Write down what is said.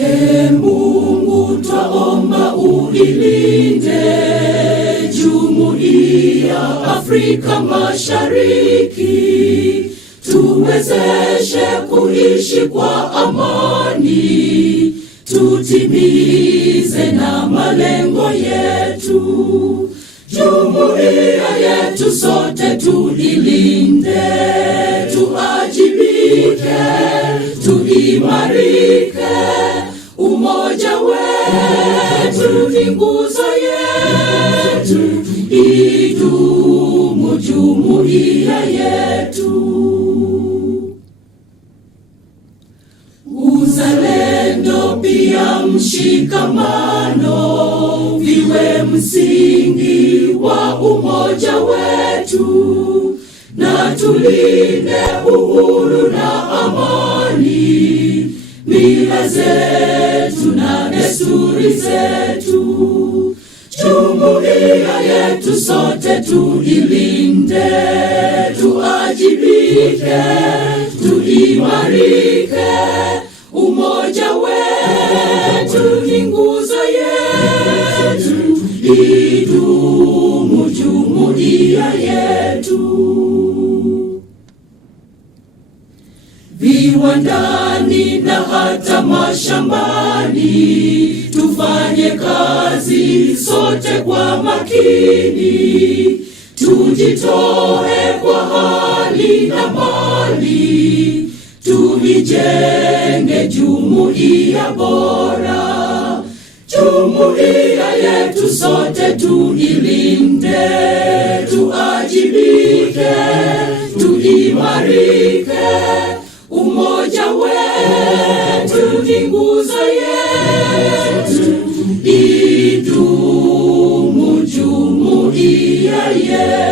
Mungu twaomba uilinde Jumuiya Afrika Mashariki, tuwezeshe kuishi kwa amani, tutimize na malengo yetu. Jumuiya yetu sote tuilinde, tuajibike, tuimarike. Umoja wetu ni nguzo yetu, idumu jumuiya yetu. Uzalendo pia mshikamano viwe msingi wa umoja wetu, na tulinde uhuru na amani, mila zetu na desturi zetu. Jumuiya yetu sote tuilinde, tuajibike, tuimarike. Umoja wetu ni nguzo yetu, idumu jumuiya yetu. Viwandani na hata mashambani, tufanye kazi sote kwa makini, tujitoe kwa hali na mali, tuijenge jumuiya bora. Jumuiya yetu sote tuilinde, tuajibike, tuimarike. Umoja wetu ni nguzo yetu, idumu jumuiya yetu.